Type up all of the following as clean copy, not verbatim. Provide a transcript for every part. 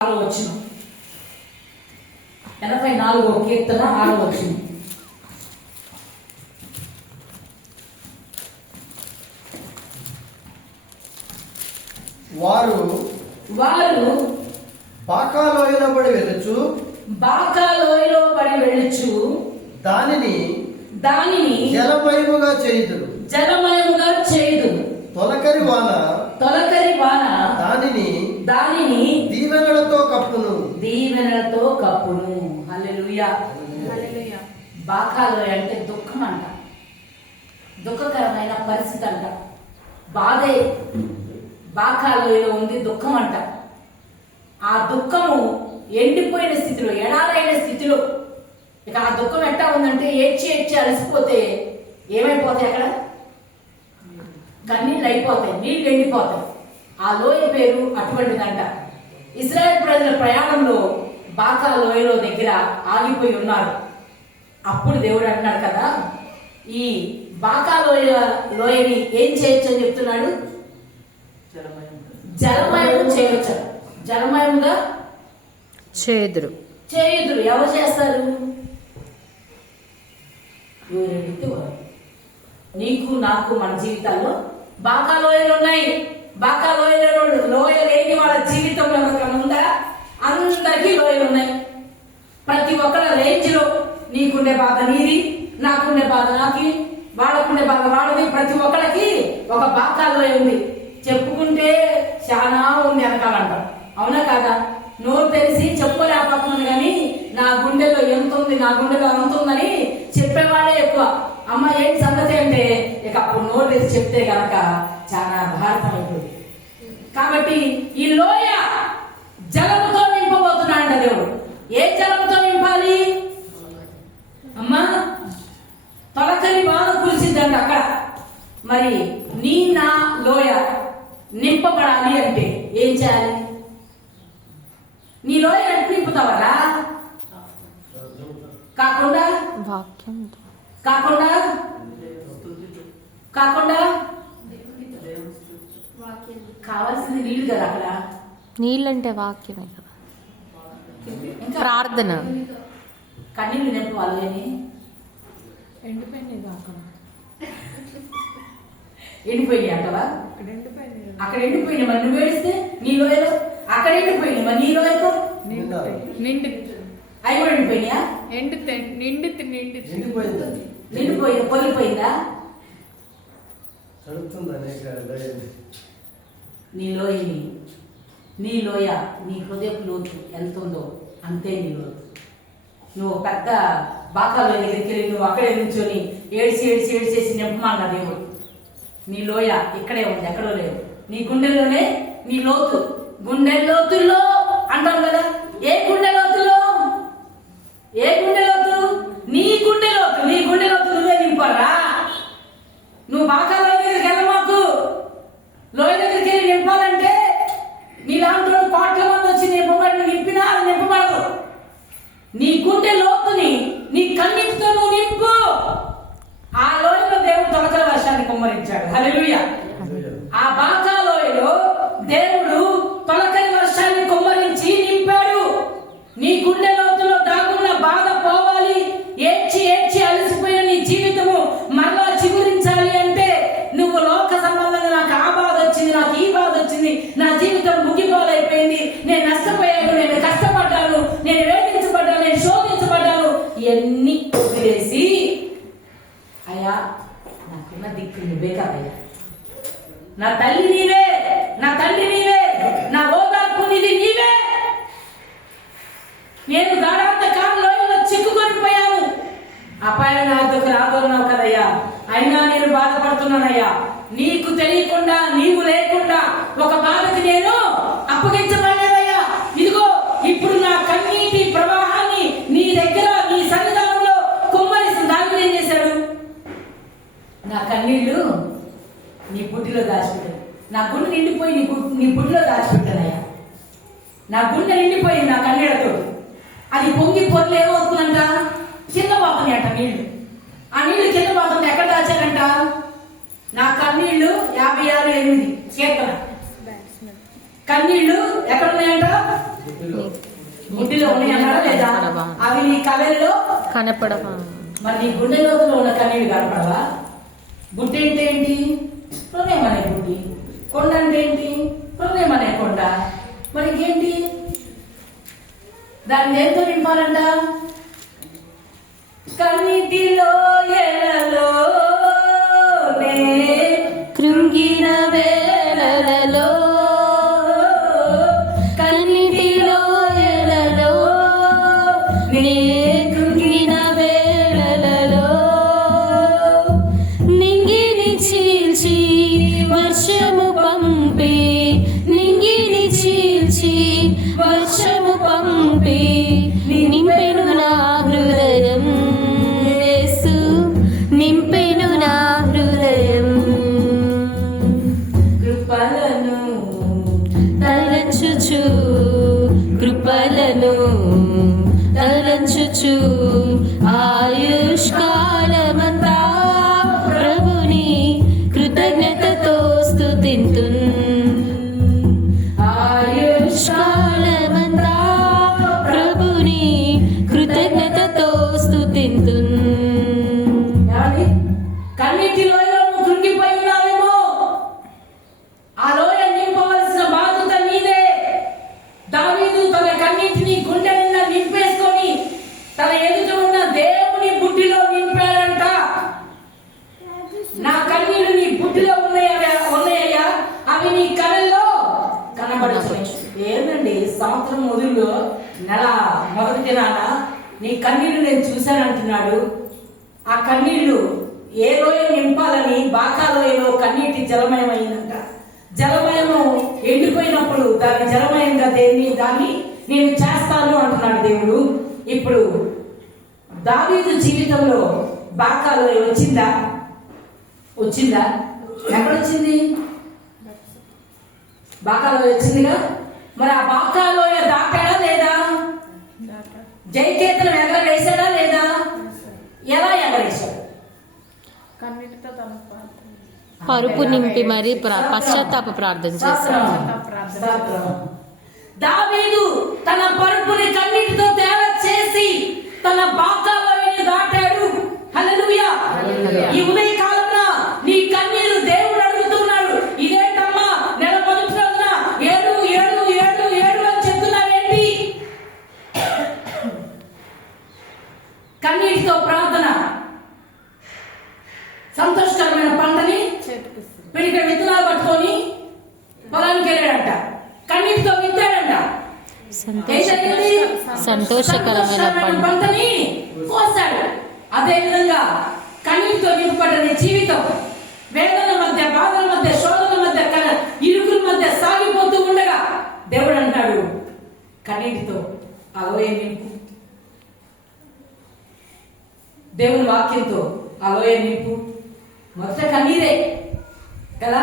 వచనం 84వ కీర్తన 6వ వచనం. వారు బాకాలోయలో పడి వెళ్ళుచు దానిని జలమయముగా చేయుదురు. తొలకరి వాన దానిని దీవెనలతో కప్పును. హల్లెలూయా. బాకాలోయ అంటే దుఃఖం అంట, దుఃఖకరమైన పరిస్థితి అంట, బాధే బాకాలోయలో ఉంది, దుఃఖం అంట. ఆ దుఃఖము ఎండిపోయిన స్థితిలో, ఎడారైన స్థితిలో. ఇక ఆ దుఃఖం ఎట్టా ఉందంటే ఏడ్చి అలసిపోతే ఏమైపోతాయి, అక్కడ కన్నీళ్ళు అయిపోతాయి, నీళ్ళు ఎండిపోతాయి. ఆ లోయ పేరు అటువంటిదంట. ఇశ్రాయేలు ప్రజల ప్రయాణంలో బాకా లోయలో దగ్గర ఆగిపోయి ఉన్నారు. అప్పుడు దేవుడు అంటున్నాడు కదా, ఈ బాకా లోయని ఏం చేయొచ్చు అని చెప్తున్నాడు. జలమయం చేయొచ్చు, జలమయంగా చేయుదురు. ఎవరు చేస్తారు? నీకు నాకు మన జీవితాల్లో బాకా లోయలు ఉన్నాయి. బాకా లోయ లేని వాళ్ళ జీవితంలో ఉందా? అందరికీ లోయలు ఉన్నాయి. ప్రతి ఒక్కరి రేంజ్ లో నీకుండే బాధ నీది, నాకుండే బాధ నాకి, వాళ్ళకుండే బాధ వాళ్ళది. ప్రతి ఒక్కరికి ఒక బాకా లోయ ఉంది. చెప్పుకుంటే చాలా ఉంది వెనకాలంట. అవునా కాదా? నోరు తెలిసి చెప్పుకోలేకపోతుంది, కానీ నా గుండెలో ఎంత ఉంది, నా గుండెలో అంత ఉందని చెప్పేవాళ్ళే ఎక్కువ. అమ్మ ఏంటి సంగతి అంటే ఇక అప్పుడు నోరు తెరిచి చెప్తే గనక చాలా భారతమైపోయింది. కాబట్టి ఈ లోయ జలముతో నింపబోతున్నాడంట దేవుడు. ఏ జలముతో నింపాలి అమ్మా? తొలకరి బాధ కురిసిద్దంట అక్కడ. మరి నీ నా లోయ నింపబడాలి అంటే ఏం చేయాలి? నీ లోయ నింపుతావరా? కాకుండా కావాల్సింది నీళ్లు కదా. అక్కడ నీళ్ళంటే వాక్యమే కదా, ఇంకా ప్రార్థన. కన్నీళ్ళు నింపాలని ఎండిపోయినాయి అంటవా? అక్కడ ఎండిపోయినాయి. మరి నువ్వు ఏడిస్తే నీ లోయలో అక్కడ ఎండిపోయినాయి, మరి నీ లోయలో అవి కూడా ఎండిపోయినాయా? నిండిపోయి పొగిపోయిందా? నీ లోయ నీ హృదయపు లోతు ఎంత ఉందో అంతే నీ లోతు. నువ్వు పెద్ద బాకాలో దగ్గరికి వెళ్ళి నువ్వు అక్కడే నుంచొని ఏడ్చేసి నింపమన్నా దేవుడు. నీ లోయ ఇక్కడే ఉంది, ఎక్కడో లేదు. నీ గుండెల్లోనే నీ లోతు. గుండె లోతుల్లో అంటాం కదా. ఏ గుండె లోతులో? ఏ గుండె లోతు? నీ గుండె లోతు. నీ గుండె లోతు నువ్వే నింపరా? నువ్వు బాకా లోయ దగ్గరికి వెళ్ళమాకు. లోయ దగ్గరికి వెళ్ళి నింపాలంటే నీలాంటి కోట్ల మంది వచ్చి నింపినా అది నింపబడదు. నీ గుండె లోతుని నీ కన్నీటితో నువ్వు నింపు. ఆ లోయలో దేవుడు తొలకల వర్షాన్ని కుమ్మరించాడు. హల్లెలూయా. ఆ బాకా లోయలో దేవుడు తొలకరి వర్షాన్ని కుమ్మరించి నింపాడు. నీ గుండె లోతులో దాగున్న బాధ పోవాలి. ఏడ్చి అలసిపోయిన నీ జీవితము మరలా చిగురించాలి అంటే నువ్వు లోక సంబంధంగా నాకు ఆ బాధ వచ్చింది, నాకు ఈ బాధ వచ్చింది, నా జీవితం ముగిపోలైపోయింది, నేను నష్టపోయాను, నేను కష్టపడ్డాను, నేను వేధించబడ్డాను, నేను శోధించబడ్డాను, ఇవన్నీ వదిలేసి అయ్యా నాకున్న దిక్కు నువ్వే కాదయ్యా, నా తల్లి నీవే, నా తండ్రి నీవే, నా ఓదార్పు నిధి నీవే. నేను గాఢాంత కాలంలో చిక్కుకొనిపోయాను, అపాయం నా దగ్గర రాగొన్నావు కదయ్యా, అయినా నేను బాధపడుతున్నానయ్యా. నీకు తెలియకుండా, నీవు లేకుండా ఒక బాధకి నేను అప్పగించబడలేదయ్యా. ఇదిగో ఇప్పుడు నా కన్నీటి ప్రవాహాన్ని నీ దగ్గర, నీ సన్నిధానంలో కుమ్మరిస్తుంది. దాన్ని ఏం చేశాడు? నా కన్నీళ్లు నీ బుడ్డిలో దాచిపెట్టాను. నా గుండె నిండిపోయి నీ బుడ్డిలో దాచిపెట్టానయ్యా. నా గుండె నిండిపోయింది నా కన్నీళ్లతో. అది పొంగి పొరలు ఏమవుతుందంట? కింద పోతుంది అంట నీళ్లు. ఆ నీళ్లు కింద పోతుంది. ఎక్కడ దాచారంట? నా కన్నీళ్లు 56:8 కీర్తన. కన్నీళ్లు ఎక్కడున్నాయంట? గుడ్డిలో ఉన్నాయన్నాడా లేదా? అవి నీ కళ్ళల్లో కనపడవా? మరి నీ గుండె లోతులో ఉన్న కన్నీళ్ళు కనపడవా? గుడ్డి అంటే ఏంటి? హృదయం అనే గుడ్డి. కొండ అంటే ఏంటి? హృదయం అనే కొండ. మరి ఏంటి? దాన్ని దేంతో నింపాలంట? కన్నీటిలో ఎలలో కృంగిన వేళలలో, కన్నిటిలో ఎలలో నే కృంగిన వేళలలో, నింగిని చీల్చి వర్షము పంపి, నింగిని చీల్చి వర్షము పంపి నింపెను నా హృదయం. యేసు నింపెను నా హృదయం. కృపలను తలంచుచు, కృపలను తలంచుచు, ఆయుష్కాలమంతా ప్రభుని కృతజ్ఞతతో స్తుతింతున్. ఆయుష్కాలమంతా ప్రభుని కృతజ్ఞతతో స్తుతింతున్. ఏమండి? కన్నీటి లోయలో నువ్వు కృంగిపోయి ఉన్నావేమో. ఆ లోయ నింపవలసిన బాధ్యత నీదే. దావీదు తన కన్నీటిని గుండె నిండా నింపేసుకొని తన ఎదుట ఉన్న దేవుని బుడ్డిలో నింపాడంట. నా కన్నీళ్లు నీ బుడ్డిలో ఉన్నాయ్యా, అవి నీ కళ్ళల్లో కనబడుతున్నాయి. ఏంటండి, సంవత్సరం మొదలులో నెల మొదటి దినాన నీ కన్నీళ్లు నేను చూశానంటున్నాడు. ఆ కన్నీళ్లు ఏ లోయ నింపాలని బాకా లోయలో కన్నీటి జలమయమైందంట. జలమయము ఎండిపోయినప్పుడు దాన్ని జలమయంగా దాన్ని నేను చేస్తాను అంటున్నాడు దేవుడు. ఇప్పుడు దావీదు జీవితంలో బాకా లోయ వచ్చిందా? ఎక్కడొచ్చింది? బాకా లోయ వచ్చిందిగా. మరి ఆ బాకా లోయ దాటాడా లేదా? జయకేతనం ఎగరవేశాడా లేదా? ఎలా ఎగరేశాడు? పరుపు నింపి మరి పశ్చాత్తాప ప్రార్థన చేశాడు. దావీదు తన పరుపుని కన్నీటితో తేవ చేసి తన బాకాలోయని దాటాడు. హల్లెలూయా. ఈ ఉదయ కాలంలో నీ కన్నీరు దేవుడు అడుగుతున్నాడు. ఇదేంటమ్మా నెల మొదటి రోజున 7 7 7 7 అని చెప్తున్నావేంటి? కన్నీటితో ప్రార్థన సంతోషకరమైన పంటని పిడికిన విత్తనాలు పట్టుకొని పొలానికి వెళ్ళాడంట. కన్నీటితో విత్తాడంట. సంతోషకరమైన పంటని కోసాడు. అదే విధంగా కన్నీటితో నింపబడ్డ జీవితం వేదన మధ్య, బాధల మధ్య, శోధన మధ్య, ఇరుకుల మధ్య సాగిపోతూ ఉండగా దేవుడు అంటాడు, కన్నీటితో అలోయ నింపు. దేవుని వాక్యంతో అలోయ నింపు. మొదట కన్నీరే కదా.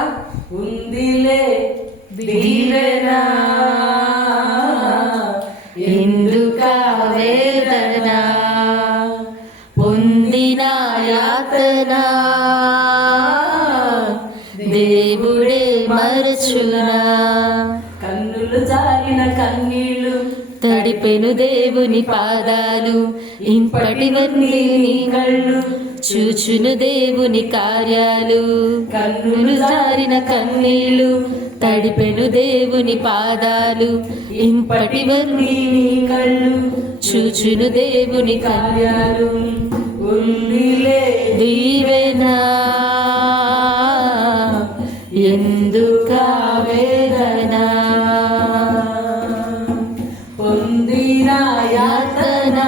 ఉందిలే దీవెన, ఎందుక వేదన, పొందిన యాతన దేవుడే మరచునా. కన్నులు జారిన కన్నీళ్లు తడిపెను దేవుని పాదాలు, ఇంపటివన్నీ నీ కళ్ళు చూచును దేవుని కార్యాలు. కన్నులు జారిన కన్నీళ్లు తడిపెను దేవుని పాదాలు, ఇంపటివన్నీ నీ కళ్ళు చూచును దేవుని కార్యాలు. ఉందిలే దీవెన, ఎందుక వేదన, పొందిన యాతన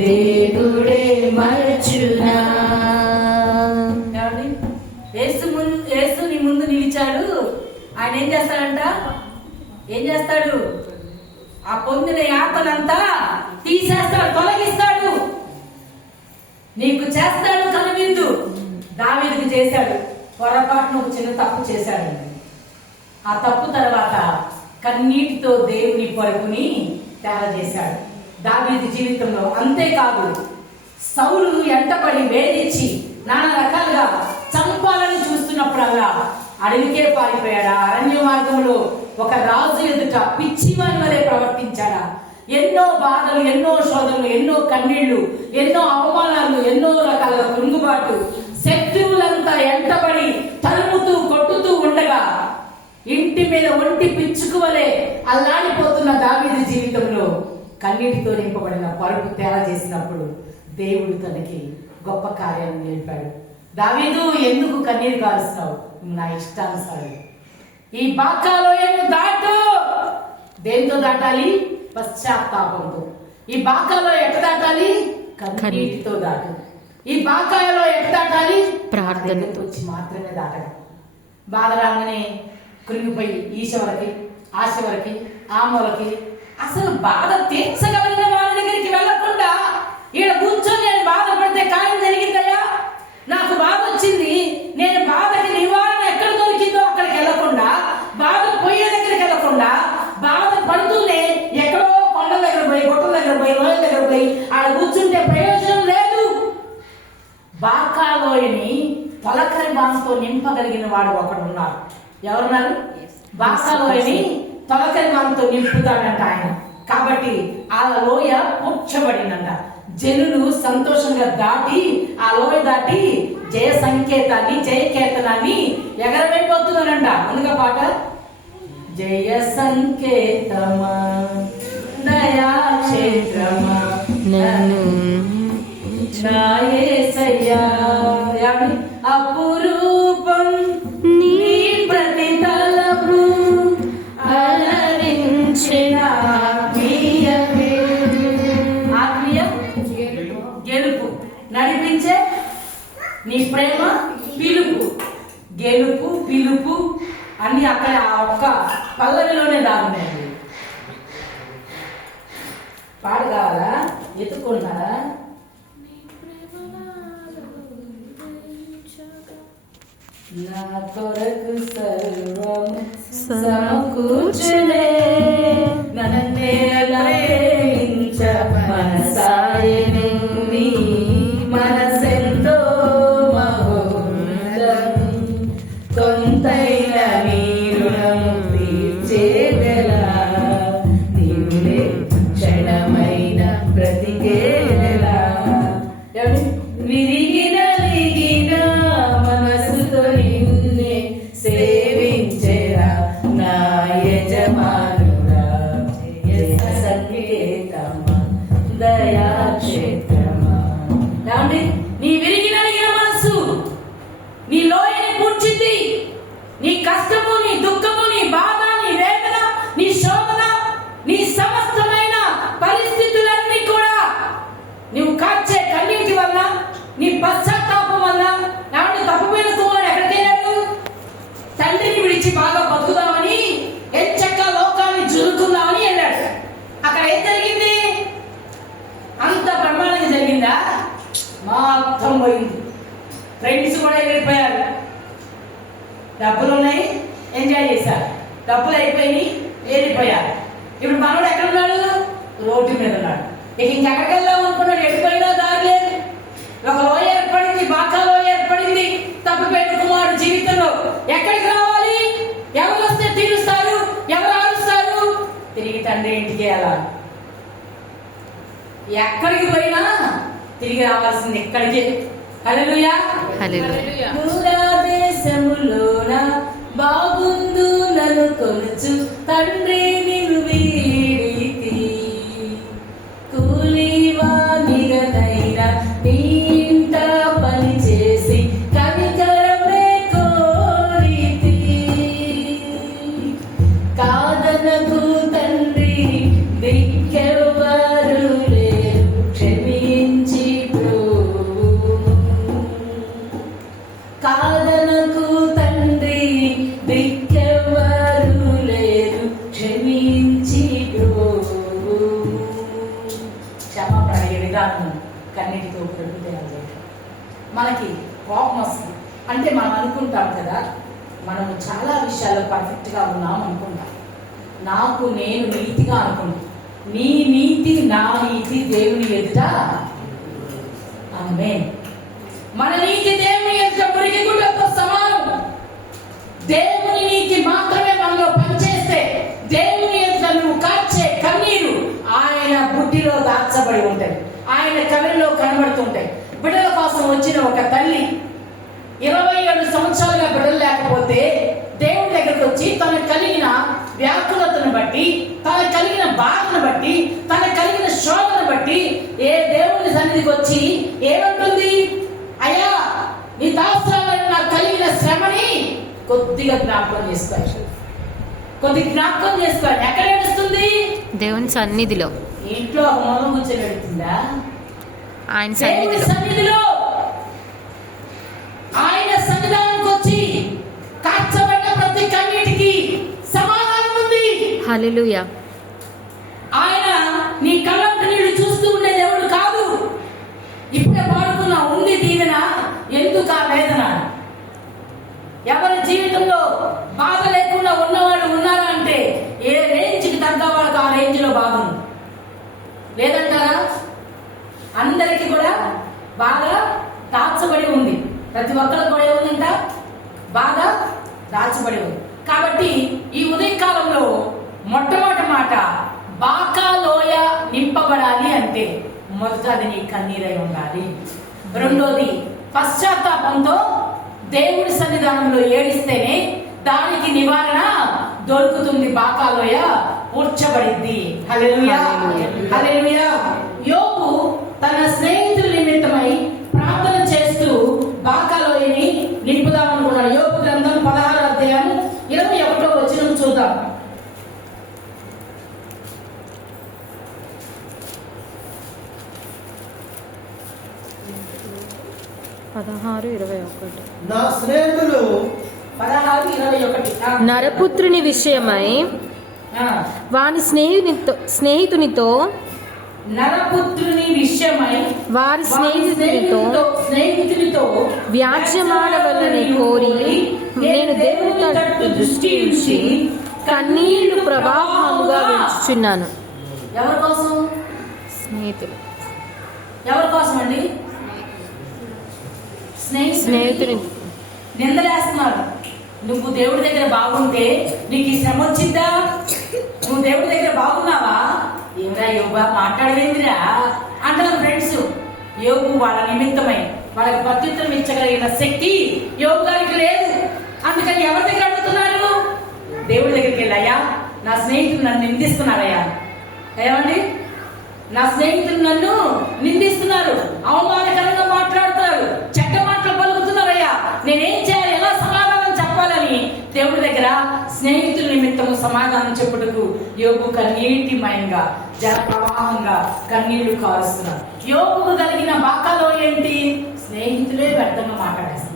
దేవుడే మరచునా. యేసు నీ ముందు నిలిచాడు. ఆయన ఏం చేస్తాడంట? ఆ పొందిన యాతనంతా తీసేస్తాడు, తొలగిస్తాడు. నీకు చేస్తాడు కనువిందు. దావీదుకు చేశాడు. పొరపాటును ఒక చిన్న తప్పు చేశాడు. ఆ తప్పు తర్వాత కన్నీటితో దేవుని పరుపుని తయారు చేశాడు దావీదు జీవితంలో. అంతేకాదు, సౌలు ఎంటపడి వేధించి నానా రకాలుగా చంపాలని చూస్తున్నప్పుడల్లా అడవికే పారిపోయాడు. అరణ్య మార్గంలో ఒక రాజు ఎదుట పిచ్చివాని వలె ప్రవర్తించాడా? ఎన్నో బాధలు, ఎన్నో శోధనలు, ఎన్నో కన్నీళ్లు, ఎన్నో అవమానాలు, ఎన్నో రకాల కృంగుబాటు, శత్రువులంతా ఎంటబడి తరుముతూ కొట్టుతూ ఉండగా ఇంటి మీద ఒంటి పిచ్చుకు వలె అల్లాడిపోతున్న దావీదు జీవితంలో కన్నీటితో నింపబడిన పరుపు తేడా చేసినప్పుడు దేవుడు తనకి గొప్ప కార్యాలను నిలిపాడు. దావీదు, ఎందుకు కన్నీరు కారుస్తావు? నా ఇష్టానుసారం ఈ బాకాలోయను దాటు. దేంతో దాటాలి? పశ్చాత్తాపంతో. ఈ బాకాలో ఎట్ట దాటాలి? కన్నీటితో దాటు. ఈ బాకాలో ఎట్ట దాటాలి? ప్రార్థనతో వచ్చి మాత్రమే దాటడం. బాధ రాగానే కృంగిపోయి ఈ చివరికి, ఆ చివరికి, ఆ మూలకి, అసలు బాధ తీర్చగలిగిన వాళ్ళ దగ్గరికి వెళ్ళకుండా ఈడ కూర్చొని నేను బాధపడితే కార్యం జరిగిందయ్యా, నాకు బాధ వచ్చింది, నేను బాధకి నివారణ ఎక్కడ దొరికిందో అక్కడికి వెళ్ళకుండా, బాధ పోయే దగ్గరికి వెళ్ళకుండా, బాధ పడుతూనే ఎక్కడో కొండల దగ్గర పోయి, గుట్టల దగ్గర పోయి, లోయల దగ్గర పోయి ఆడ కూర్చుంటే ప్రయోజనం లేదు. బాకాలోయని తొలకరి బాంతో నింపగలిగిన వాడు ఒకడు ఉన్నాడు. ఎవరున్నారు? బాకాలోయని తొలకరి బాంతో నింపుతాడంట ఆయన. కాబట్టి ఆ లోయ పూడ్చబడిందంట. జనులు సంతోషంగా దాటి ఆ లోయ దాటి జయ సంకేతాన్ని, జయ కీర్తనాన్ని ఎగరవైపోతున్నారంట. అందుక పాట, జయ సంకేతమా దయా క్షేత్రమా నన్ను యేసయ్యా, అపురూపం నీ ప్రతితలపు అలరించిన ఆత్మీయ గెలుపు, నడిపించే నీ ప్రేమ పిలుపు. గెలుపు, పిలుపు అన్ని అక్కడ ఆ ఒక్క పల్లవిలోనే దాగున్నాయి. పాడు కావాలా? ఎత్తుకున్నారా? నా కొరకు సర్వము సమకూర్చునే, నన్నే ప్రేమించ మనసాయనే, నీ మనసెంతో మహోన్నతం, కొంతైన నీ రుణము తీర్చేదెలా, నీవులే క్షణమైన బ్రతికేదెలా. విరిగిన లిగిన మనసుతో నిన్నే సేవించేరా నా యజమానుడా, సంకేతమా దయా క్షేత్రమా. నీ విరిగిన లిగిన మనసు నీ లోయని పూడ్చింది. నీ కష్టము, నీ దుఃఖము, నీ బాధ, నీ వేదన, నీ శోధన, నీ సమస్తమైన పరిస్థితులన్నీ కూడా నువ్వు కార్చే కన్నీటి వల్ల, నీ పశ్చాత్తాపం వల్ల. ఎవరిని తప్పుపోయిన కుమారుడు ఎక్కడికెళ్ళాడు? తండ్రిని విడిచి బాగా బతుకుదామని, ఎంచక్క లోకాన్ని జురుకుందామని వెళ్ళాడు. అక్కడ ఏం జరిగింది? అంత బ్రహ్మాండంగా జరిగిందా? మొత్తం పోయింది. ఫ్రెండ్స్ కూడా ఎగిరిపోయారు. డబ్బులు ఉన్నాయి, ఎంజాయ్ చేశారు. డబ్బులు అయిపోయినాయి, వెళ్ళిపోయారు. ఇప్పుడు మనోడు ఎక్కడ ఉన్నాడు? రోడ్డు మీద ఉన్నాడు. ఇక ఇంకెక్కడికి వెళ్దాం అనుకున్నాడు, ఎడిపోయినా దారి లేదు. ఒక లోయ ఏర్పడింది, బాకా లోయ ఏర్పడింది తప్పిపోయిన కుమారుడు జీవితంలో. ఎక్కడికి రావాలి? ఎవరు వస్తే తీరుస్తారు? ఎవరు ఆరుస్తారు? తిరిగి తండ్రి ఇంటికి వెళ్ళాలి. ఎక్కడికి పోయినా తిరిగి రావాల్సింది ఎక్కడికి. హల్లెలూయా, హల్లెలూయా. దేశములోన బాగుందు నన్ను కొలుచు తండ్రి నిన్ను వీడితి, కూలివానిగనైనా నీ ఇంట పని చేసి కనికరమే కోరితి, కాదనకు తండ్రి దిక్కెవ్వరు లేరు, క్షమించి కాదనకు తండ్రి దిక్కెవ్వరు లేరు, క్షమించి క్షమాపణ అడిగే విధానం కన్నీటితో ప్రభుత్వం. మనకి కోపం వస్తుంది అంటే మనం అనుకుంటాం కదా, మనము చాలా విషయాల్లో పర్ఫెక్ట్గా ఉన్నాం అనుకుంటాం. నాకు నేను నీతిగా అనుకుంటాను. నీ నీతి నా నీతి దేవుని ఎదుట ఆమేన్. మన నీతి దేవుని ఎదుట మురికి గుడ్డతో సమానం. దేవుని నీతి మాత్రమే మనలో పనిచేస్తే నింపబడి ఉంటాయి. ఆయన కవిలో కనబడుతుంటాయి. బిడ్డల కోసం వచ్చిన ఒక తల్లి 27 సంవత్సరాలుగా బిడ్డలు లేకపోతే దేవుడి దగ్గరకు వచ్చి తనకు కలిగిన వ్యాకులతను బట్టి, తనకు కలిగిన బాధను బట్టి, తనకు కలిగిన శోధను బట్టి ఏ దేవుని సన్నిధికి వచ్చి ఏమంటుంది? అయ్యా, నీ దాస్యాలను నాకు కలిగిన శ్రమని కొద్దిగా జ్ఞాపకం చేసుకోవాలి, కొద్దిగా జ్ఞాపకం చేసుకోవాలి. ఎక్కడ ఏడుస్తుంది? దేవుని సన్నిధిలో. ఇంట్లో ఒక మొదలు కూర్చొని పెడుతుందా? ఆయన దేవుని సన్నిధిలో, ఆయన సన్నిధానానికి వచ్చి కార్చబడిన ప్రతి కన్నీటికి సమాధానం ఉంది. హల్లెలూయా. ఆయన నీ కళ్ళంట నీళ్లు చూస్తూ ఉండే దేవుడు కాదు. ఇప్పుడే పాడుకున్నా, ఉంది దీవెన ఎందుకు ఆ వేదన? ఎవరి జీవితంలో బాధ లేకుండా ఉన్నవాళ్ళు ఉన్నారా అంటే ఏ రేంజ్కి తగ్గ వాళ్ళకి ఆ రేంజ్ లో బాధ ఉంది, లేదంటారా? అందరికీ కూడా బాగా దాచబడి ఉంది. ప్రతి ఒక్కరికి కూడా ఏముందంట? బాగా దాచబడి ఉంది. కాబట్టి ఈ ఉదయకాలంలో మొట్టమొదటి మాట, బాకా లోయ నింపబడాలి అంటే మొదట అది నీ కన్నీరై ఉండాలి. రెండోది, పశ్చాత్తాపంతో దేవుడి సన్నిధానంలో ఏడిస్తేనే దానికి నివారణ దొరుకుతుంది. బాకా లోయ పూడ్చబడింది. హల్లెలూయా, హల్లెలూయా. యోబు తన స్నేహితుల నిమిత్తమై ప్రార్థన చేస్తూ బాకా లోయని నింపుదామనుకున్నాడు. యోబు గ్రంథం 16వ అధ్యాయం 21వ వచనం చూద్దాం. నా స్నేహితులు 16:21. నరపుత్రుని విషయమై వాని స్నేహితునితో నరపుత్రుని విషయమై వారి స్నేహితునితో వ్యాజ్యమాడవలని కోరి నేను దేవుని తట్టు దృష్టి ఉంచి కన్నీళ్లు ప్రవాహముగా విడుచుచున్నాను. ఎవరి కోసం? స్నేహితులు. ఎవరి కోసం అండి? స్నేహితుని నిందలేస్తున్నారు. నువ్వు దేవుడి దగ్గర బాగుంటే నీకు ఈ శ్రమ వచ్చిందా? నువ్వు దేవుడి దగ్గర బాగున్నావా? ఏమిరా యోగా మాట్లాడలేదురా అంటారు ఫ్రెండ్స్. యోగు వాళ్ళ నిమిత్తమై వాళ్ళకి ప్రత్యుత్తరం ఇచ్చగలిగిన శక్తి యోగు గారికి లేదు. అందుకని ఎవరి దగ్గర అడుగుతున్నారు? దేవుడి దగ్గరికి వెళ్ళాయా, నా స్నేహితులు నన్ను నిందిస్తున్నారయ్యా. ఏమండి, నా స్నేహితులు నన్ను నిందిస్తున్నారు, అవమానకరంగా మాట్లాడుతున్నారు, చెడ్డ మాటలు పలుకుతున్నారయ్యా, నేనేం చేయాలి, ఎలా సమాధానం చెప్పాలని దేవుడి దగ్గర స్నేహితుల నిమిత్తము సమాధానం చెప్పుటకు యోగు కన్నీటిమయంగా జల ప్రవాహంగా కన్నీళ్లు కారుస్తున్నారు. యోగుకు కలిగిన బాకాలో ఏంటి? స్నేహితులే వ్యర్థంగా మాట్లాడేస్తున్నారు.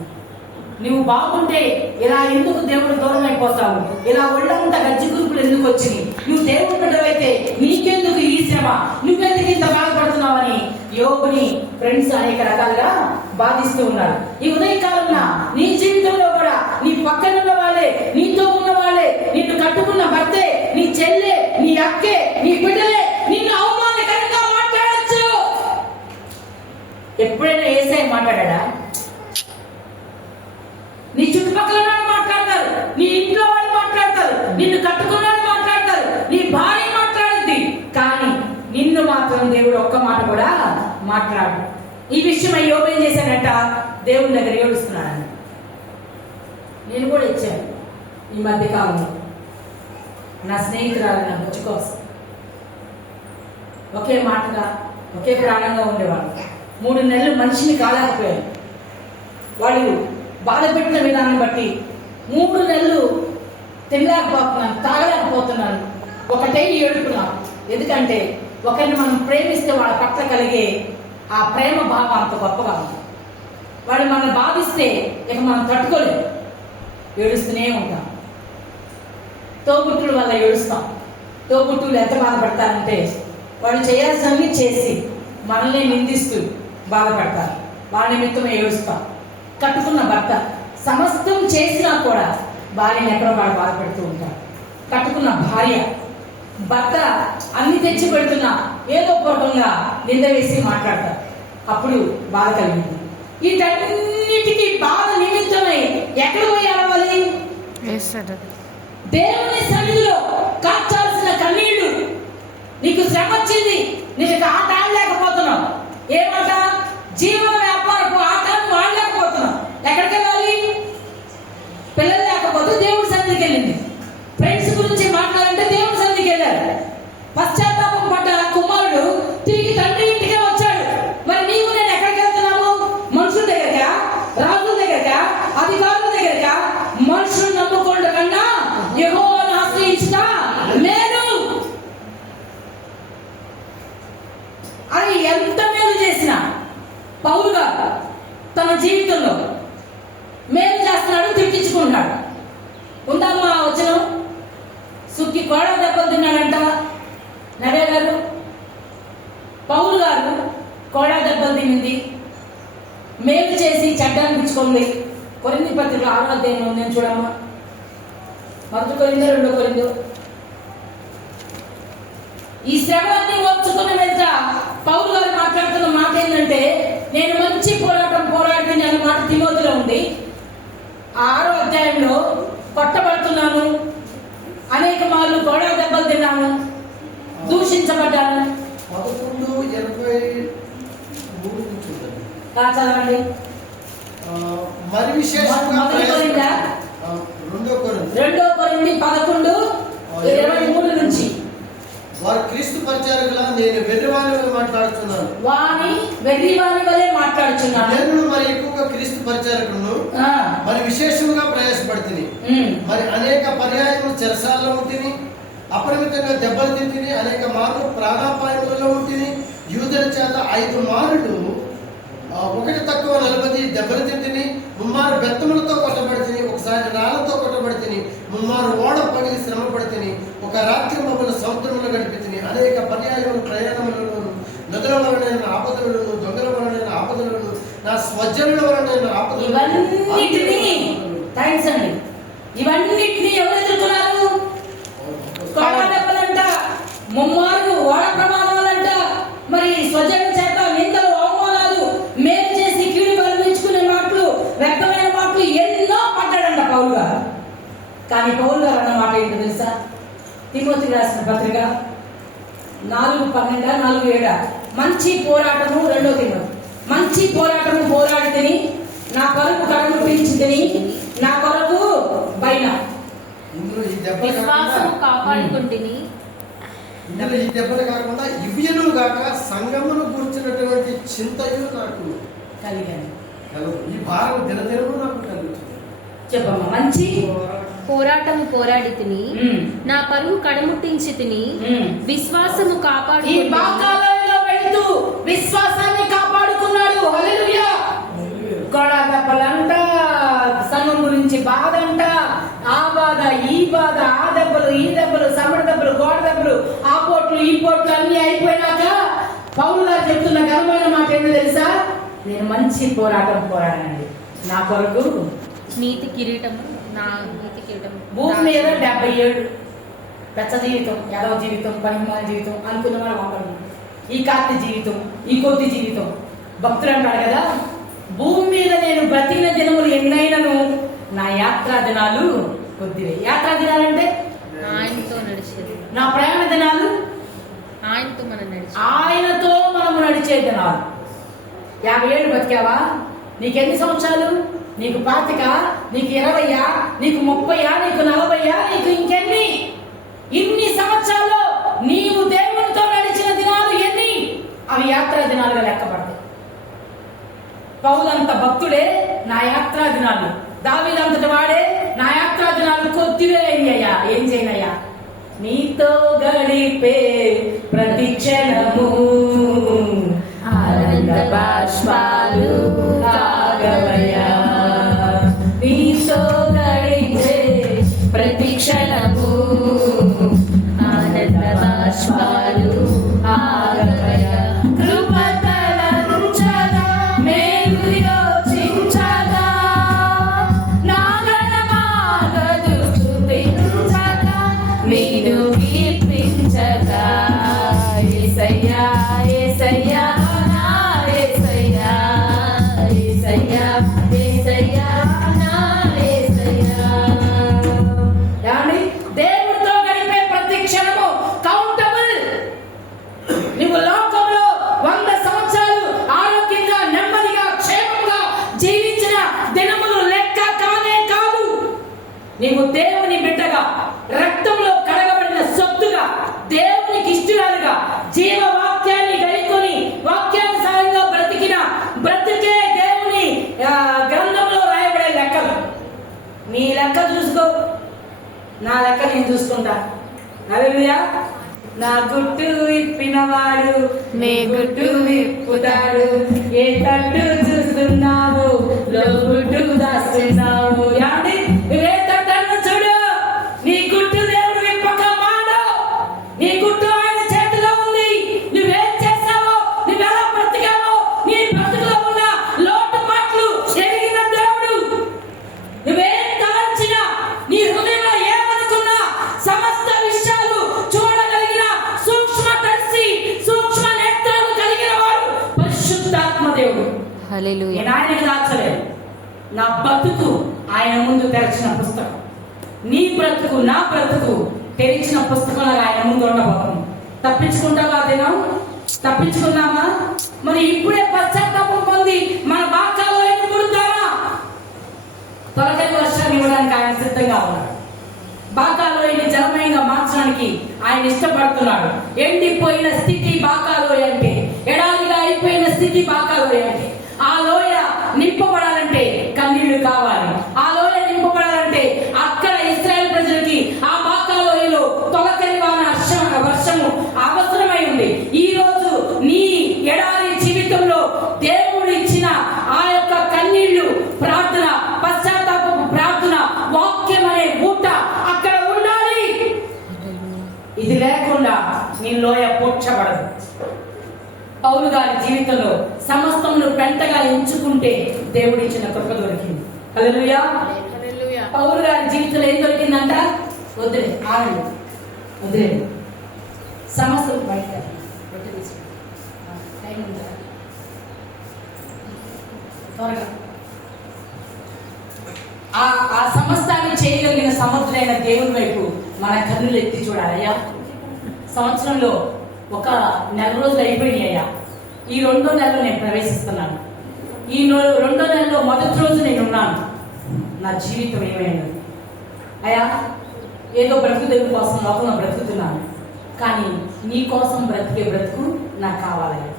నువ్వు బాగుంటే ఇలా ఎందుకు దేవుడు దూరం అయిపోతావు? ఇలా ఒళ్ళంతా గజ్జి గురుపులు ఎందుకు వచ్చినాయి? నువ్వు దేవుడు బిడ్డవైతే నీకెందుకు ఈ శ్రమ? నువ్వెందుకు ఇంత బాధపడుతున్నావని యోగుని ఫ్రెండ్స్ అనేక రకాలుగా బాధిస్తూ ఉన్నారు. ఈ ఉదయకాలంలో నీ జీవితంలో కూడా నీ పక్కన ఉన్న వాళ్ళే, నీతో ఉన్న వాళ్ళే, నిన్ను కట్టుకున్న భర్తే, నీ చెల్లె, నీ అక్కే, నీ బిడ్డలే నిన్ను అవమానకరంగా మాట్లాడచ్చు. ఎప్పుడైనా యేసయ్య మాట్లాడా? నీ చుట్టుపక్కల వాళ్ళు మాట్లాడతారు, నీ ఇంట్లో వాళ్ళు మాట్లాడతారు, నిన్ను కట్టుకున్నాడు మాట్లాడతారు, నీ భార్య మాట్లాడింది, కానీ నిన్ను మాత్రం దేవుడు ఒక్క మాట కూడా మాట్లాడు. ఈ విషయం యోబు ఏం చేశాడంట? దేవుని దగ్గర ఏడుస్తున్నాడు. నేను కూడా ఇచ్చాను ఈ మధ్య కాలంలో నా స్నేహితురాలు నా బుజ్జు కోసం. ఒకే మాటగా ఒకే ప్రాణంగా ఉండేవాళ్ళు. 3 నెలలు మనిషిని కాలేకపోయారు. వాళ్ళు బాధ పెట్టిన విధానం బట్టి 3 నెలలు తినలేకపోతున్నాను, తాగలేకపోతున్నాను, ఒకటే ఏడుపున్నాను. ఎందుకంటే ఒకరిని మనం ప్రేమిస్తే వాళ్ళ పట్ల కలిగే ఆ ప్రేమ భావం అంత గొప్పగా ఉంది. వాళ్ళు మనల్ని బాధిస్తే ఇక మనం తట్టుకోలేము, ఏడుస్తూనే ఉంటాం. తోబుట్టుల వల్ల ఏడుస్తాం. తోబుట్టులు ఎంత బాధపడతారంటే వాళ్ళు చేయాల్సినవి చేసి మనల్ని నిందిస్తూ బాధపడతారు, వాళ్ళ నిమిత్తమే ఏడుస్తాం. కట్టుకున్న భర్త సమస్తం చేసినా కూడా భార్యను ఎక్కడో వాడు బాధపెడుతూ ఉంటారు. కట్టుకున్న భార్య భర్త అన్ని తెచ్చి పెడుతున్నా ఏదో పూర్వకంగా నింద వేసి మాట్లాడతారు. అప్పుడు బాధ కలిగింది. వీటన్నిటికీ బాధ నిమిత్తమై ఎక్కడ పోయి అడవాలి? దేవుని సన్నిధిలో కార్చాల్సిన కన్నీళ్లు. నీకు శ్రమ వచ్చింది, నీకు ఆట ఆడలేక ఏమంట? జీవన వ్యాపారపు ఆటను ఆడలేకపోతున్నాం. ఎక్కడికి వెళ్ళాలి? పిల్లలు లేకపోతే దేవుడి సన్నిధికి వెళ్ళింది. ఫ్రెండ్స్ గురించి మాట్లాడాలంటే దేవుడి సన్నిధికి వెళ్ళారు. పశ్చాత్తాపం పడ్డ కుమారుడు తిరిగి తండ్రి ఇంటికే వచ్చాడు. మరి నీవు నేను ఎక్కడికి వెళ్తున్నాము? మనుషుల దగ్గరకా, రాజుల దగ్గరకా, అధికారుల దగ్గరకా? మనుషులు నమ్ముకోండి కన్నా యెహోవాను ఆశ్రయించుట మేలు. అని ఎంత మేలు చేసిన పౌలు గారు తన జీవితంలో మేలు చేస్తున్నాడు, తిట్టించుకుంటున్నాడు. ఉందామా వచనం? సుక్కి కోడ దెబ్బలు తిన్నాడంట నవే గారు. పౌలు గారు కోడ దెబ్బలు తినింది, మేలు చేసి చెడ్డ అనిపించుకుంది. కొరింథీ పత్రిక 6వ అధ్యాయం ఉందని చూడమ్మా. 1 కొరింథీ 2 కొరింథీ. ఈ శ్రమలన్నీ ఓర్చుకుని వెళ్తా పౌలు గారు మాట్లాడుతున్న మాట ఏంటంటే, నేను మంచి పోరాటం పోరాడిన అనే మాట తిమోతిలో ఉంది. 6వ అధ్యాయంలో కొట్టబడుతున్నాను, అనేక మార్లు గోడ దెబ్బలు తిన్నాను, దూషించబడ్డాను. 11:23 చదవండి. మరి విశేషంగా 2 కొరింథీ 11:23 నుంచి. వారు క్రీస్తు పరిచారకులా, నేను వెర్రివాని వలె మాట్లాడుతున్నాను. వెర్రివాని వలె మాట్లాడుతున్నాను. నేను మరి ఎక్కువగా క్రీస్తు పరిచారకులను మరి విశేషంగా ప్రయాసపడుతుంది. మరి అనేక పర్యాయములు చెరసాలలో ఉంటుంది, అపరిమితంగా దెబ్బలు తింటుంది, అనేక మార్లు ప్రాణాపాయములలో ఉంటుంది. యూదుల చేత 5 మార్లు, 1 తక్కువ 40 దెబ్బలు తింటుంది. 3 మారు బెత్తములతో కొట్టబడుతుంది, ఒకసారి రాళ్లతో కొట్టబడుతుంది, 3 మారు ఓడ పగిలి శ్రమ పడుతుంది, ఒక రాత్రి మమ్మల్ని సముద్రంలో గడిపించింది. అనేక పర్యాయములు ప్రయాణములను, నదుల వలన ఆపదలను, దొంగల వలన ఆపదలను, నా స్వజనుల వలన ఆపదలను. ఇవన్నిటినీ ఎవరు ఎదుర్కొన్నారు? కోడ దెబ్బలంట, 3 మార్లు ఓడ ప్రమాదాలంట, మరి స్వజనుల చేత నిందలు, అవమానాలు, మేలు చేసి కీడు బలించుకునే మాటలు, వ్యక్తమైన మాటలు ఎన్నో పడ్డాడంట పౌలు గారు. కానీ పౌలు గారు అన్న మాట ఏంటో తెలుసా? తిమోతికి రాసిన పత్రిక 4:12, 4:7. మంచి పోరాటము, 2 తిమోతి. మంచి పోరాటము పోరాడి తిని, నా కొరకు కడను పీల్చి తిని, నా కొరకు బయట విశ్వాసము కాపాడుకుంటుని. ఇందులో ఈ దెబ్బలు కాకుండా ఇవ్యను గాక సంగమును కూర్చున్నటువంటి చింతయు నాకు కలిగాను. ఈ భారం దినదినము నాకు కలుగుతుంది. చెప్పమ్మా. మంచి పోరాటము పోరాడి తిని, నా పరువు కడముట్టించి తిని, విశ్వాసము కాపాడు. ఈ బాకాలయంలో వెళ్తూ విశ్వాసాన్ని కాపాడుకున్నాడు. హల్లెలూయా. గోడ దెబ్బలంట, సంఘం గురించి బాధ అంట, ఆ బాధ ఈ బాధ, ఆ దెబ్బలు ఈ దెబ్బలు, సమ్మడి దెబ్బలు, గోడ దెబ్బలు, ఆ పోట్లు ఈ పోట్లు అన్ని అయిపోయినాక పౌలు గారు చెప్తున్న ఘనమైన మాట ఏంటో తెలుసా? నేను మంచి పోరాటం పోరాడానండి, నా కొరకు నీతి కిరీటము, నా నీతి కిరీటము. భూమి మీద 70 ఏళ్ళు పెద్ద జీవితం, యాదవ జీవితం, పనిమాల జీవితం అనుకున్న వాళ్ళు వందలు. ఈ కార్తీ జీవితం, ఈ కొద్ది జీవితం. భక్తులు అంటాడు కదా, భూమి మీద నేను బ్రతికిన దినములు ఎన్నైనను, నా యాత్రా దినాలు కొద్దివే. యాత్రా దినాలంటే ఆయనతో నడిచేది, నా ప్రయాణ దినాలు ఆయనతో మనం ఆయనతో మనము నడిచే దినాలు. 50 ఏళ్ళు బతికావా? నీకెన్ని సంవత్సరాలు? నీకు 25, నీకు 20, నీకు 30, నీకు 40, నీకు ఇంకెన్ని? ఇన్ని సంవత్సరాల్లో నీవు దేవునితో నడిచిన దినాలు ఎన్ని? అవి యాత్రా దినాలుగా లెక్కపడతాయి. పౌలంత భక్తుడే, నా యాత్రా దినాలు. దావీదంతటి వాడే, నా యాత్రా దినాలు కొద్దివే అయ్యా. ఏం చేయనయ్యా? నీతో గడిపే ప్రతి క్షణము ఆనంద బాష్పాలు కాగవయ్యా. నీతో గడిపే ప్రతి క్షణము ఆనంద బాష్పాలు ఆగవయ్యా. కృపతలంచగా మేలు యోచించగా, నా గణమాగదు స్తుతించగా, మీరు కీర్తించగా. యేసయ్యా యేసయ్యా నా యేసయ్యా, యేసయ్యా నా లెక్క నేను చూసుకుంటా. హల్లెలూయా. నా గుట్టు విప్పినవాడు నీ గుట్టు విప్పుతాడు. ఏ తట్టు చూస్తున్నావు లో గుట్టు దాస్తున్నావు. ఏమండి, ఏ తట్టు చూడు, నీ గుట్టు దేవుడు విప్పక మాడు. నీ గుట్టు ఆయన చేతిలో ఉంది. నువ్వేం చేస్తావో, నువ్వెలా బ్రతికావో, నీ బ్రతుకులో ఉన్న లోటుపాట్లు ఎరిగిన దేవుడు. నువ్వేం తలంచినా, నీ హృదయంలో ఏమనుకున్నా, సమస్త విషయాలు చూడగలిగిన సూక్ష్మదర్శి, సూక్ష్మ నేత్రాలు కలిగిన వాడు పరిశుద్ధాత్మ దేవుడు. హల్లెలూయా. నేను ఆయనకి దాచలేదు. నా బ్రతుకు ఆయన ముందు తెరచిన పుస్తకం. నీ బ్రతుకు, నా బ్రతుకు తెరిచిన పుస్తకంలో ఆయన ముందు ఉండబోతుంది. తప్పించుకుంటావా దినం? తప్పించుకున్నామా? మరి ఇప్పుడే పశ్చాత్తాపం పొంది మన బాకాలో ఎన్నుకుంటామా? తొలకరి వర్షాన్ని ఇవ్వడానికి ఆయన సిద్ధంగా ఉన్నాడు. బాకాలోయని జలమయంగా మార్చడానికి ఆయన ఇష్టపడుతున్నాడు. ఎండిపోయిన స్థితి బాకాలోయ అంటే, ఎడారిగా అయిపోయిన స్థితి బాకాలోయ అంటే. ఆ లోయ నింపబడాలంటే కన్నీళ్లు కావాలి. ఆ లోయ నింపబడాలంటే అక్కడ ఇశ్రాయేల్ ప్రజలకి ఆ బాకాలోయలో తొలకరి వర్షము అవసరమై ఉంది. ఈ రోజు నీ ఎడారి జీవితంలో దేవుడు ఇచ్చిన ఆ యొక్క కన్నీళ్లు, ప్రార్థన, పశ్చాత్తాపపు ప్రార్థన, వాక్యం అనే ఊట అక్కడ ఉండాలి. ఇది లేకుండా నీ లోయ పోడ్చబడదు. పౌలు గారి జీవితంలో సమస్తమును పెంటగా ఎంచుకుంటే దేవుడిచ్చిన కృప దొరికింది. హల్లెలూయా. పౌలు గారి జీవితంలో ఏం దొరికిందంట? వదిలే, ఆగండి, వదిలే, సమస్తం బయట త్వరగా ఆ సమస్తాన్ని చేయగలిగిన సమర్థులైన దేవుని వైపు మన కన్నులు ఎత్తి చూడాలయ్యా. సంవత్సరంలో ఒక నెల రోజులు అయిపోయినాయి అయ్యా. ఈ 2వ నెలలో నేను ప్రవేశిస్తున్నాను. ఈ 2వ నెలలో మొదటి రోజు నేను ఉన్నాను. నా జీవితం ఏమైంది అయ్యా? ఏదో బ్రతుకు దేవుని కోసం లోకంలో బ్రతుకుతున్నాను, కానీ నీ కోసం బ్రతికే బ్రతుకు నాకు కావాలయ్యా.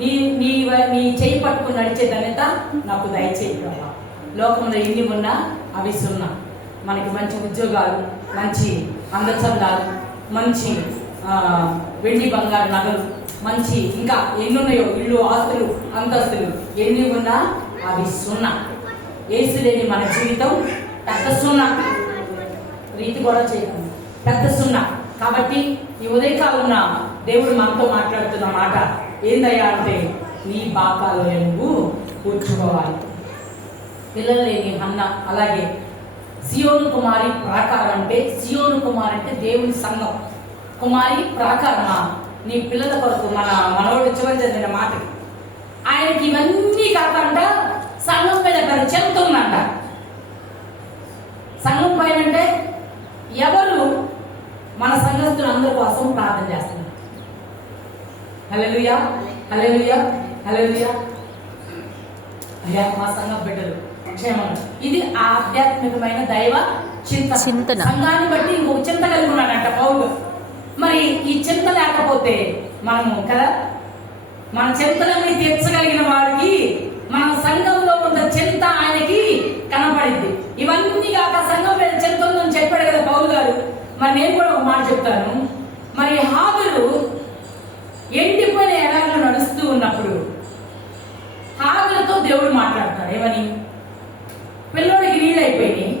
నీ నీ నీ చేయి పట్టుకుని నడిచే ధన్యత నాకు దయచేయి ప్రభా. లోకంలో ఎన్ని ఉన్నా అవి సున్నా. మనకి మంచి ఉద్యోగాలు, మంచి అందచందాలు, మంచి వెండి బంగారు నగలు, మంచి ఇంకా ఎన్నున్నాయో ఇల్లు, ఆస్తులు, అంతస్తులు ఎన్ని ఉన్నా అవి సున్నా. యేసు లేని మన జీవితం పెద్ద సున్నా. రీతి కూడా చేయడం పెద్ద సున్నా. కాబట్టి ఈ ఉదయకాలం దేవుడు మనతో మాట్లాడుతున్న మాట ఏందయ్యా అంటే, నీ బాకాలో నువ్వు కూర్చుకోవాలి. పిల్లలు లేని అన్న, అలాగే సియోను కుమారి ప్రాకారం అంటే, సియోను కుమారి అంటే దేవుని సంఘం. కుమారి ప్రాకారమా, నీ పిల్లల కొరకు మన మనోడు చివరి చదివిన మాట. ఆయనకి ఇవన్నీ కాకుండా సంఘం పైన పెద్ద చెంత ఉందంట. సంఘం పైన అంటే ఎవరు? మన సంఘస్థులు అందరి కోసం ప్రార్థన చేస్తున్నారు. హల్లెలూయా, హల్లెలూయా, హల్లెలూయా. అయ్యా, మా సంఘం బిడ్డలు క్షేమంగా. ఇది ఆధ్యాత్మికమైన దైవ చింతన. సంఘాన్ని బట్టి ఇంకొక చింత కలిగి ఉన్నాడంట పౌలు. మరి ఈ చింత లేకపోతే మనము కదా, మన చింతలన్నీ తీర్చగలిగిన వాడికి మన సంఘంలో ఉన్న చింత ఆయనకి కనపడింది. ఇవన్నీ కాక సంఘం మీద చింత ఉందని చెప్పాడు కదా పౌలు గారు. మరి నేను కూడా ఒక మాట చెప్తాను. మరి హాగరు ఎండిపోయిన ఎడారిలో నడుస్తూ ఉన్నప్పుడు హాగరుతో దేవుడు మాట్లాడతాడు. ఏమని? పిల్లోడికి నీళ్ళు అయిపోయినాయి,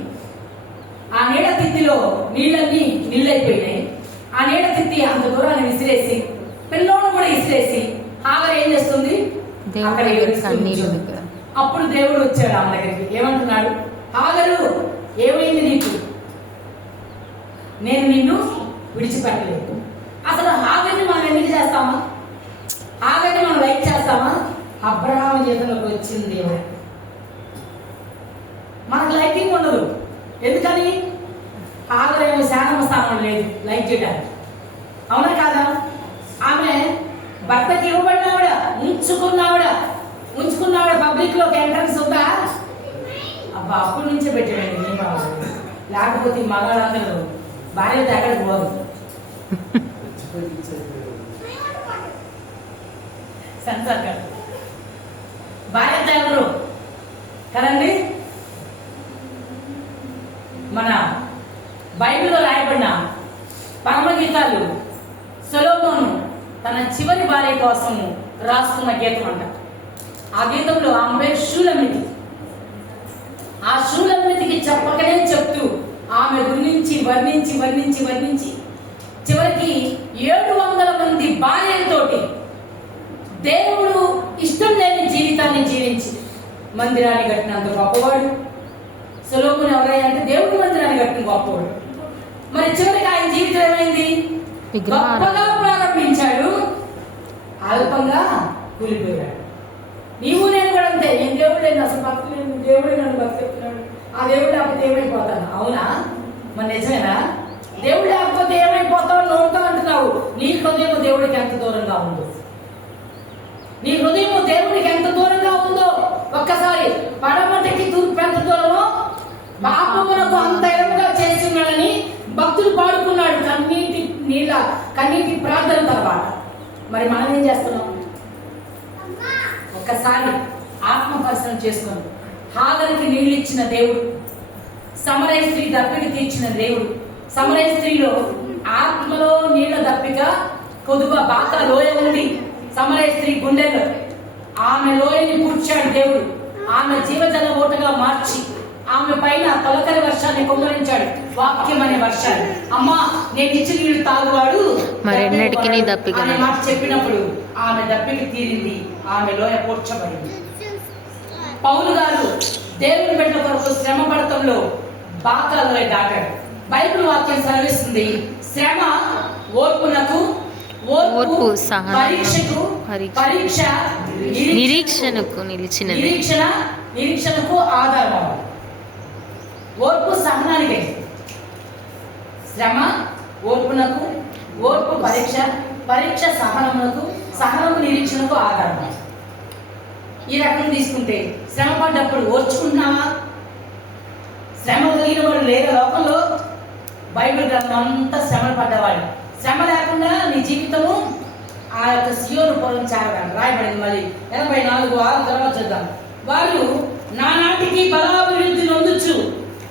ఆ నీళ్ళ తిత్తిలో నీళ్ళన్నీ నీళ్ళైపోయినాయి. ఆ నీళ్ళ తిత్తి అంత దూరాన్ని విసిరేసి, పిల్లోడు కూడా విసిరేసి, హాగరు ఏం చేస్తుంది? అక్కడ అప్పుడు దేవుడు వచ్చాడు ఆమె దగ్గరికి. ఏమంటున్నాడు? హాగరు, ఏమైంది నీకు? నేను నిన్ను విడిచిపెట్టలేదు. అసలు హాగర్ని మనం ఎందుకు చేస్తామా? హాగర్ని మనం లైక్ చేస్తామా? అబ్రహాము జీవితంలోకి వచ్చింది దేవుడు. మనకు లైకింగ్ ఉండదు. ఎందుకని? హాగర్ ఏమో శానమ స్థానం లేదు లైక్ చేయడానికి. అవునా కాదా? ఆమె భర్తకి ఇవ్వబడినావిడ, ఉంచుకున్నావిడ పబ్లిక్ లోకి ఎంట్రన్స్ ఉందా? అబ్బా, అప్పటి నుంచే పెట్టాడండి. నీ బాబు లేకపోతే ఈ మగాళ్ళందరూ భార్యతో ఎక్కడికి పోదు. సెన్సార్ గారు భార్యతో ఎవరు కదండి? మన బైబిల్లో తన చివరి భార్య కోసం రాసుకున్న గీతం అంట. ఆ గీతంలో ఆమె పేరు షూలమితి. ఆ షూలమితికి చెప్పకనే చెప్తూ ఆమె గురించి వర్ణించి వర్ణించి వర్ణించి చివరికి 700 మంది భార్యలతోటి దేవుడు ఇష్టం లేని జీవితాన్ని జీవించి మందిరాన్ని కట్టినంత గొప్పవాడు. సొలొమోను ఎవరయ్యా అంటే దేవుడి మందిరాన్ని కట్టిన గొప్పవాడు. మరి చివరికి ఆయన జీవితం ఏమైంది? గొప్పగా ప్రారంభించాడు, అల్పంగా కూలిపోయాడు. నీవు నేను కూడా అంతే. నేను దేవుడు లేని అసలు భక్తులేను, దేవుడే నన్ను భక్తిస్తున్నాడు, ఆ దేవుడు లేకపోతే ఏమైపోతాను. అవునా? మరి నిజమేనా? దేవుడు లేకపోతే ఏమైపోతావు నోడుతా అంటున్నావు. నీ హృదయం దేవుడికి ఎంత దూరంగా ఉందో, నీ హృదయం దేవుడికి ఎంత దూరంగా ఉందో ఒక్కసారి పడమటికి తూర్పు ఎంత దూరమో పాపమునకు అంత ఎరువుగా చేసి ఉన్నాడని భక్తులు పాడుకున్నాడు కన్నీటి ప్రార్థన తర్వాత. మరి మనం ఏం చేస్తున్నాం? ఒక్కసారి ఆత్మ పరిశ్రమ చేసుకున్నాం. హాగరికి నీళ్ళు ఇచ్చిన దేవుడు, సమరయ స్త్రీ దప్పిక తీర్చిన దేవుడు, సమరయ స్త్రీలో ఆత్మలో నీళ్ల దప్పిక కొద్దుగా బాగా లోయ ఉంది సమరయ స్త్రీ గుండెల్లో. ఆమె లోయని పూడ్చాడు దేవుడు. ఆమె జీవజల ఓటగా మార్చి ఆమె పైన తొలకరి వర్షాన్ని కుమ్మరించాడు, వాక్యం అనే వర్షాన్ని. అమ్మా నేను ఇచ్చి నీళ్లు తాగువాడు అనే మాట చెప్పినప్పుడు ఆమె దప్పిక తీరింది, ఆమె లోయ పూడ్చబడింది. పౌలు గారు దేవుని బిడ్డల కొరకు శ్రమ పడతంలో బాగా లోయ దాటాడు. బైబిల్ వాక్యం సెలవిస్తుంది, శ్రమ ఓర్పునకు, ఓర్పు పరీక్ష నిరీక్షణకు ఆధారం. ఓర్పు సహనానికి, శ్రమ ఓర్పునకు, ఓర్పు పరీక్ష సహనమునకు, సహనము నిరీక్షణకు ఆధారం. ఈ రకం తీసుకుంటే శ్రమ పడ్డప్పుడు ఓర్చుకుంటున్నావా? శ్రమ కలిగిన వాడు లేరు లోకంలో. బైబిల్ గ్రంథం అంతా శ్రమలు పడ్డవాడు. శ్రమ లేకుండా నీ జీవితము ఆ యొక్క సియోను పొలం చేరగలరు రాయబడింది. మళ్ళీ 84 తర్వాత చూద్దాం. వారు నానాటికి బలాభివృద్ధి నొందుచు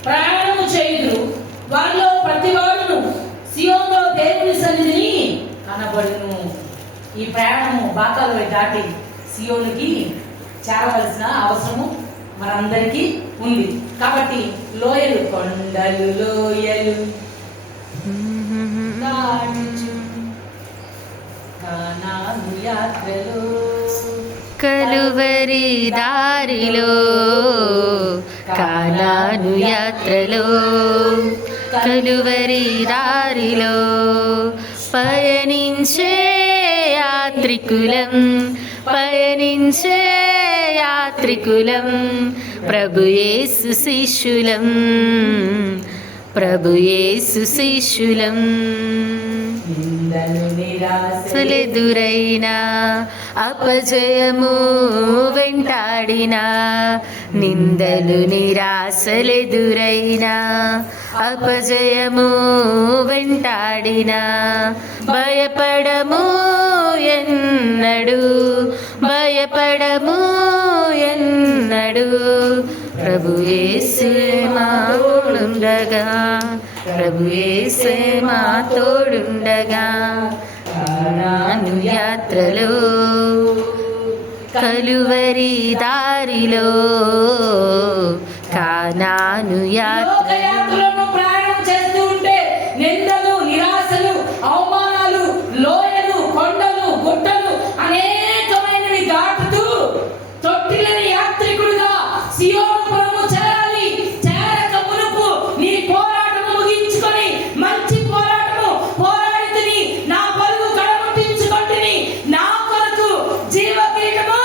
ప్రయాణము చేయుదురు, వారిలో ప్రతి వాడును సియోనులో దేవుని సన్నిధిని కనబడును. ఈ ప్రయాణము బాకాలు దాటి సియోనుకి చేరవలసిన అవసరము మనందరికీ ఉంది. కాబట్టి లోయలు, కొండలు లోయలు కానాను యాత్రలో, కలువరి దారిలో, కానాను యాత్రలో, కలువరి దారిలో పయనించే యాత్రికులం, పయనించే యాత్రికులం, ప్రభుయేసు శిష్యులం, ప్రభుయేసు శిష్యులం. నిరాశలెదురైనా అపజయము వెంటాడినా, నిందలు నిరాశలెదురైనా అపజయము వెంటాడినా, భయపడము ఎన్నడు, భయపడము ఎన్నడు, ప్రభు యేసు మా తోడుండగా, ప్రభు యేసు మా తోడుండగా. కానాను యాత్రలో, కలువరి దారిలో, కానాను యాత్రలో ప్రయాణం చేస్తూ ఉంటే నిందలు, నిరాశలు, అవమానాలు, లోయలు, కొండలు, గుట్టలు అనేకమైనవి దాటుతూ తొట్టిలేని యాత్రికుడుగా సియోనుపురము చేరాలి. చేరక మునుపు నీ పోరాటము ముగించుకొని మంచి పోరాటము పోరాడితిని, నా పరుగు కడముట్టించుకొంటిని, నా కొరకు జీవ కిరీటము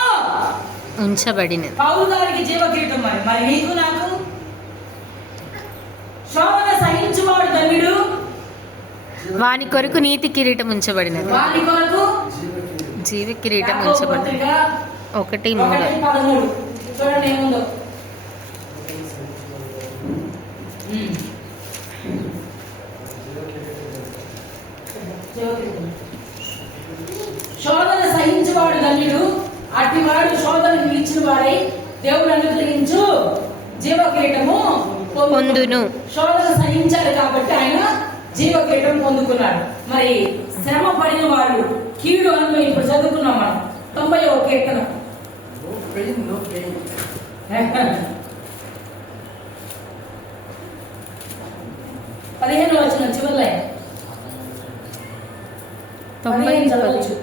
ఉంచబడినది. పౌలు గారికి జీవ కిరీటం. మరి నీకు నాకు శోధన సహించువాడు ధన్యుడు, వాని కొరకు నీతి కిరీటం ఉంచబడినది, వాని కొరకు జీవ కిరీటం ఉంచబడినది. 1:13 చూడండి ఏముందో. శోధన సహించువాడు ధన్యుడు, అట్టివాడు శోధనకు నిలిచిన వాడై దేవుడు అనుగ్రహించు జీవ కిరీటము పొందును. శోధన సహించాలి కాబట్టి ఆయన జీవ కిరీటం పొందుకున్నాడు. మరి శ్రమ పడిన వాళ్ళు కీడు అనుభవం ఇప్పుడు చదువుకున్నాం మనం 90వ కీర్తన. No pain, no gain. 15వ వచనం చివరిలో 15 చదవచ్చు.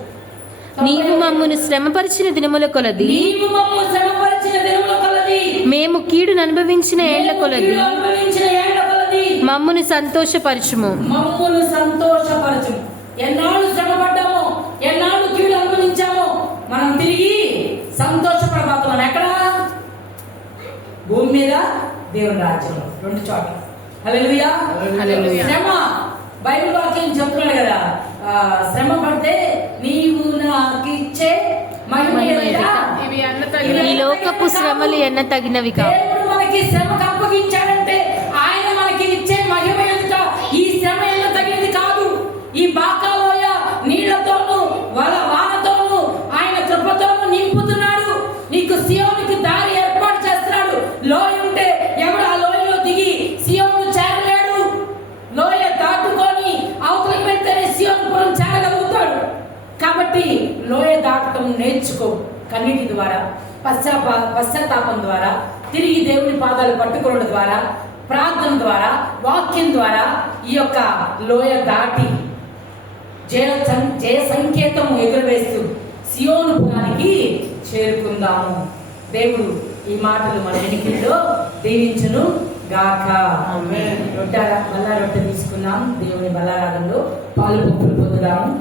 నీవు మమ్మను శ్రమపరిచిన దినముల కొలది నీవు మమ్మల్ని శ్రమపరిచిన దినముల కొలది మేము కీడును అనుభవించిన ఏళ్ల కొలది కీడు అనుభవించిన ఏళ్ల కొలది మమ్మును సంతోషపరచుము. మమ్మల్ని సంతోషపరచు. ఎన్నాళ్ళు శ్రమపడ్డామో, ఎన్నాళ్ళు కీడు అనుభవించామో మనం తిరిగి సంతోషపడబోతున్నాం. ఎక్కడ? భూమి మీద, దేవుని రాజ్యంలో, 2 చోట్ల. హల్లెలూయా. హల్లెలూయా. శ్రమ బైబిల్ వాక్యం చెప్తున్నాడు కదా, శ్రమ పడితే నీవు నాకు ఇచ్చే మహిమ ఎదుట ఈ లోకపు శ్రమలు ఎన్న తగినవి కావు. దేవుడు మనకి శ్రమకు అప్పగించాడంటే ఆయన మనకి ఇచ్చే మహిమ ఎదుట ఈ శ్రమ ఎన్న తగినది కాదు. ఈ బాకాలోయ నీళ్లతోనూ వానతోనూ ఆయన కృపతోనూ నింపుతున్నాడు. నీకు సియోనుకి దారి ఏర్పాటు చేస్తున్నాడు. లోయ ఉంటే ఎవడు ఆ లోయలో దిగి సియోను చేరలేడు. లోయ దాటుకొని అవతలికి వెళ్తేనే సియోనుపురం చేరగలుగుతాడు. కాబట్టి లోయ దాటడం నేర్చుకో. కన్నీటి ద్వారా, పశ్చాత్తాపం ద్వారా, తిరిగి దేవుని పాదాలు పట్టుకోవడం ద్వారా, ప్రార్థన ద్వారా, వాక్యం ద్వారా ఈ యొక్క లోయ దాటి జయ సంకేతం ఎగురవేస్తూ సియోను పురానికి చేరుకుందాము. దేవుడు ఈ మాటలు మన ఎన్నికల్లో దీవించును గాక. ఆమేన్. రొట్టె తీసుకున్నాం. దేవుని బలారాధనలో పాలు పొందుదాము.